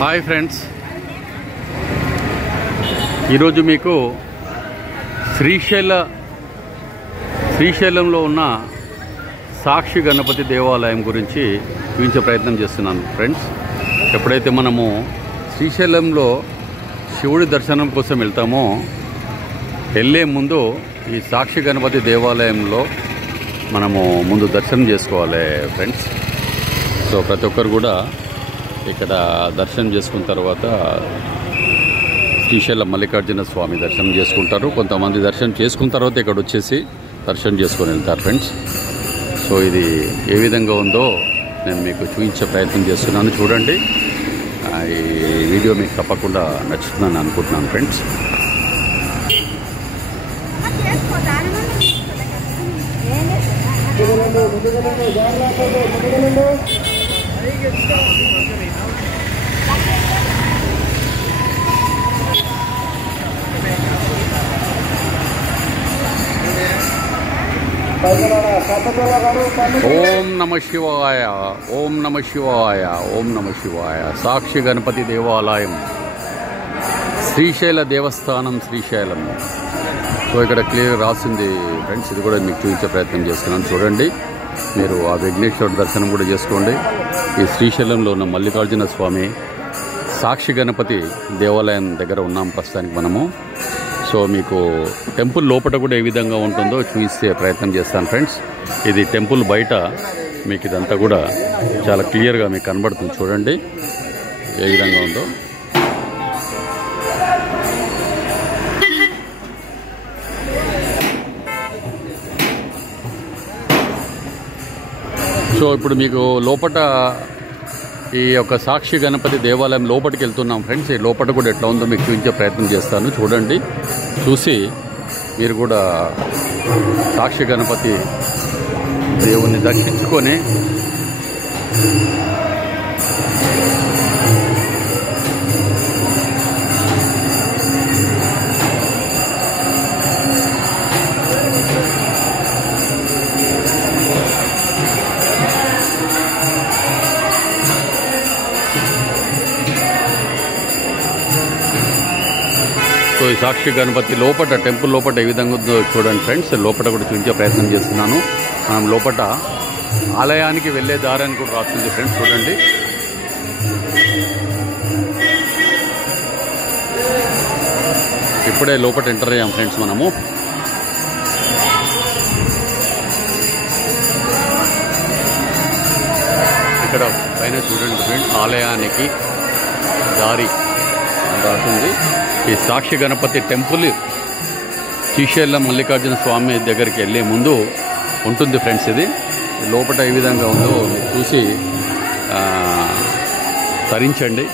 Hi friends, ఈరోజు మీకు శ్రీశైలంలో ఉన్న సాక్షి గణపతి దేవాలయం గురించి చూపించే ప్రయత్నం చేస్తున్నాను ఫ్రెండ్స్. ఎప్పుడైతే మనము శ్రీశైలంలో శివుడి దర్శనం కోసం వెళ్తామో వెళ్ళే ముందు ఈ సాక్షి గణపతి దేవాలయంలో మనము ముందు దర్శనం చేసుకోవాలి ఫ్రెండ్స్. సో ప్రతి ఒక్కరు కూడా ఇక్కడ దర్శనం చేసుకున్న తర్వాత శ్రీశైలం మల్లికార్జున స్వామి దర్శనం చేసుకుంటారు. కొంతమంది దర్శనం చేసుకున్న తర్వాత ఇక్కడ వచ్చేసి దర్శనం చేసుకొని వెళ్తారు ఫ్రెండ్స్. సో ఇది ఏ విధంగా ఉందో నేను మీకు చూపించే ప్రయత్నం చేస్తున్నాను. చూడండి, ఈ వీడియో మీకు తప్పకుండా నచ్చుతుందని అనుకుంటున్నాను ఫ్రెండ్స్. ఓం నమ శివాయ, ఓం నమ శివాయ, ఓం నమ శివాయ. సాక్షి గణపతి దేవాలయం, శ్రీశైల దేవస్థానం, శ్రీశైలం. సో ఇక్కడ క్లియర్ రాసింది ఫ్రెండ్స్. ఇది కూడా మీకు చూపించే ప్రయత్నం చేస్తున్నాను. చూడండి, మీరు ఆ విఘ్నేశ్వరుడు దర్శనం కూడా చేసుకోండి. ఈ శ్రీశైలంలో ఉన్న మల్లికార్జున స్వామి సాక్షి గణపతి దేవాలయం దగ్గర ఉన్నాం ప్రస్తుతానికి మనము. సో మీకు టెంపుల్ లోపల కూడా ఏ విధంగా ఉంటుందో చూపించే ప్రయత్నం చేస్తాను ఫ్రెండ్స్. ఇది టెంపుల్ బయట మీకు ఇదంతా కూడా చాలా క్లియర్గా మీకు కనబడుతుంది. చూడండి ఏ విధంగా ఉందో. సో ఇప్పుడు మీకు లోపల ఈ యొక్క సాక్షి గణపతి దేవాలయం లోపలికి వెళ్తున్నాం ఫ్రెండ్స్. ఈ లోపల కూడా ఎట్లా ఉందో మీకు చూపించే ప్రయత్నం చేస్తాను. చూడండి, చూసి మీరు కూడా సాక్షి గణపతి దేవుణ్ణి దర్శించుకొని సో ఈ సాక్షి గణపతి లోపల టెంపుల్ లోపల ఏ విధంగా ఉందో చూడండి ఫ్రెండ్స్. లోపల కూడా చూపించే ప్రయత్నం చేస్తున్నాను. మనం లోపల ఆలయానికి వెళ్ళే దారాన్ని కూడా రాస్తుంది ఫ్రెండ్స్. చూడండి, ఇప్పుడే లోపల ఎంటర్ అయ్యాం ఫ్రెండ్స్ మనము. ఇక్కడ పైన చూడండి ఫ్రెండ్స్, ఆలయానికి దారి రాస్తుంది. ఈ సాక్షి గణపతి టెంపుల్ శ్రీశైలం మల్లికార్జున స్వామి దగ్గరికి వెళ్ళే ముందు ఉంటుంది ఫ్రెండ్స్. ఇది లోపల ఏ విధంగా ఉందో చూసి తరించండి.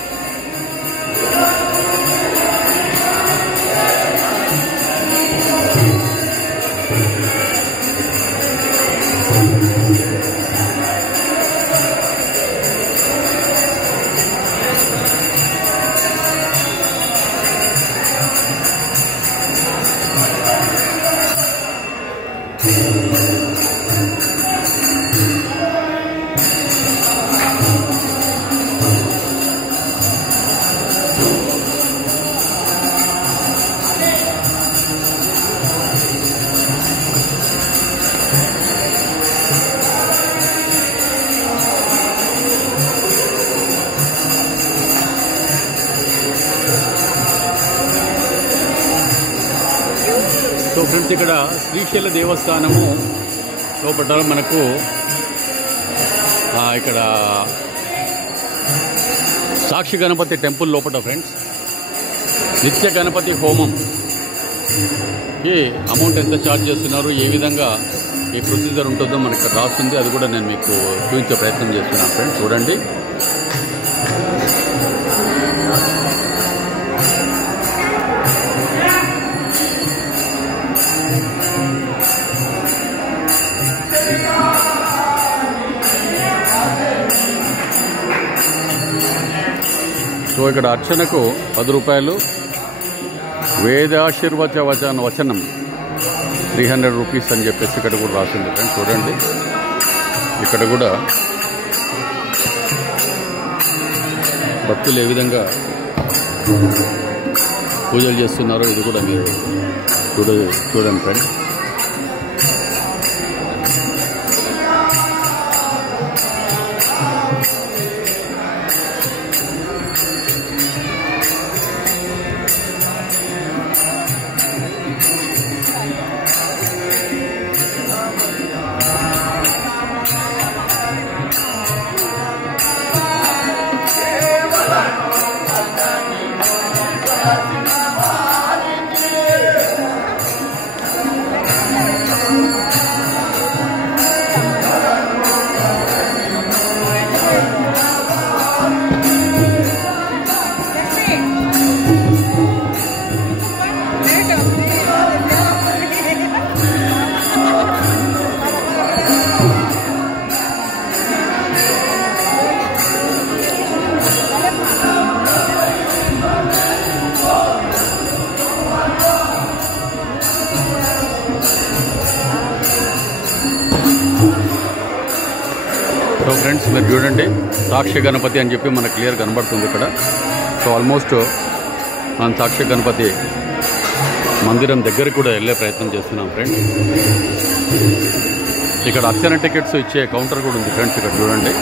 సో ఫ్రెండ్స్, ఇక్కడ శ్రీశైల దేవస్థానము లోపల మనకు ఇక్కడ సాక్షి గణపతి టెంపుల్ లోపల ఫ్రెండ్స్ నిత్య గణపతి హోమం ఈ అమౌంట్ ఎంత ఛార్జ్ చేస్తున్నారు, ఏ విధంగా ఈ ప్రొసీజర్ ఉంటుందో మనకి రాస్తుంది. అది కూడా నేను మీకు చూపించే ప్రయత్నం చేస్తున్నాను ఫ్రెండ్స్. చూడండి, సో ఇక్కడ అర్చనకు 10 రూపాయలు, వచనం 300 రూపీస్ అని చెప్పేసి ఇక్కడ కూడా రాసింది ఫ్రెండ్స్. చూడండి, ఇక్కడ కూడా భక్తులు ఏ విధంగా పూజలు చేస్తున్నారో ఇది కూడా మీరు చూడండి ఫ్రెండ్. సో ఫ్రెండ్స్ మీరు చూడండి, సాక్షి గణపతి అని చెప్పి మనకు క్లియర్ కనబడుతుంది ఇక్కడ. సో ఆల్మోస్ట్ మనం సాక్షి గణపతి మందిరం దగ్గరికి కూడా వెళ్ళే ప్రయత్నం చేస్తున్నాం ఫ్రెండ్స్. ఇక్కడ అర్చన టికెట్స్ ఇచ్చే కౌంటర్ కూడా ఉంది ఫ్రెండ్స్, ఇక్కడ చూడండి.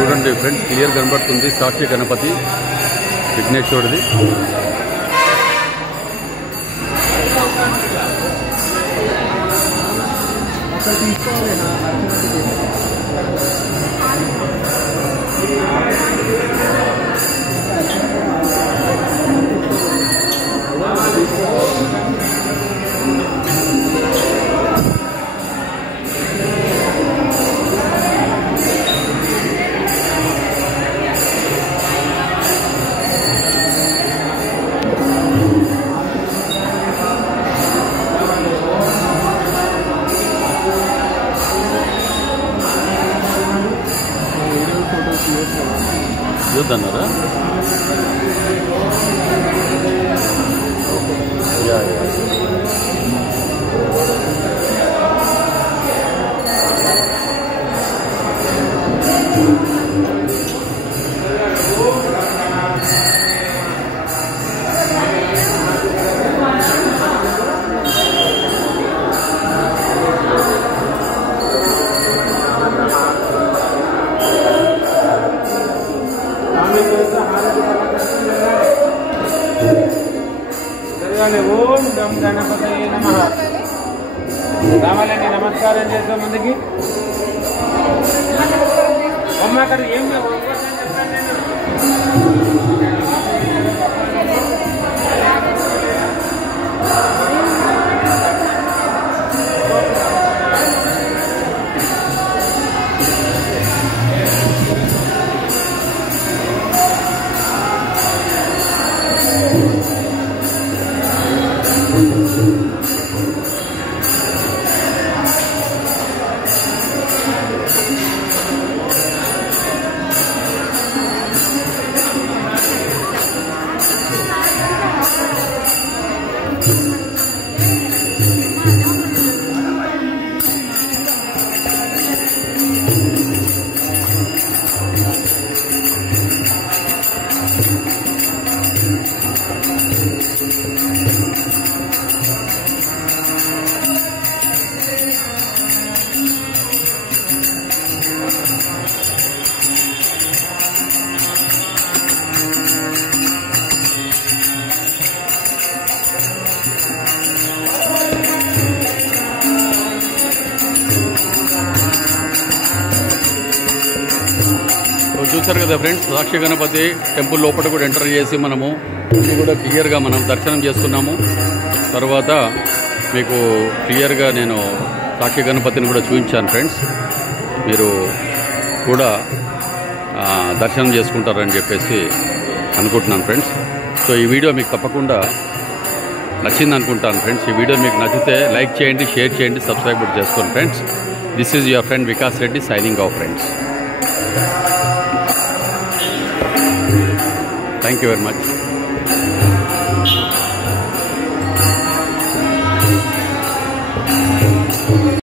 చూడండి ఫ్రెండ్స్, క్లియర్ కనబడుతుంది సాక్షి గణపతి విఘ్నేశ్వరుడిది. చూద్దన్నారా? ఓం గం గణపతయే నమః. రావాలండి, నమస్కారం చేస్తాం ముందుకి. అమ్మ అక్కడ ఏం చూశారు కదా ఫ్రెండ్స్, సాక్షి గణపతి టెంపుల్ లోపల కూడా ఎంటర్ చేసి మనము ఇది కూడా క్లియర్గా మనం దర్శనం చేస్తున్నాము. తర్వాత మీకు క్లియర్గా నేను సాక్షి గణపతిని కూడా చూపించాను ఫ్రెండ్స్. మీరు కూడా దర్శనం చేసుకుంటారని చెప్పేసి అనుకుంటున్నాను ఫ్రెండ్స్. సో ఈ వీడియో మీకు తప్పకుండా నచ్చింది అనుకుంటాను ఫ్రెండ్స్. ఈ వీడియో మీకు నచ్చితే లైక్ చేయండి, షేర్ చేయండి, సబ్స్క్రైబ్ కూడా చేసుకోండి friends. This is your friend Vikas Reddy signing off friends. Thank you very much.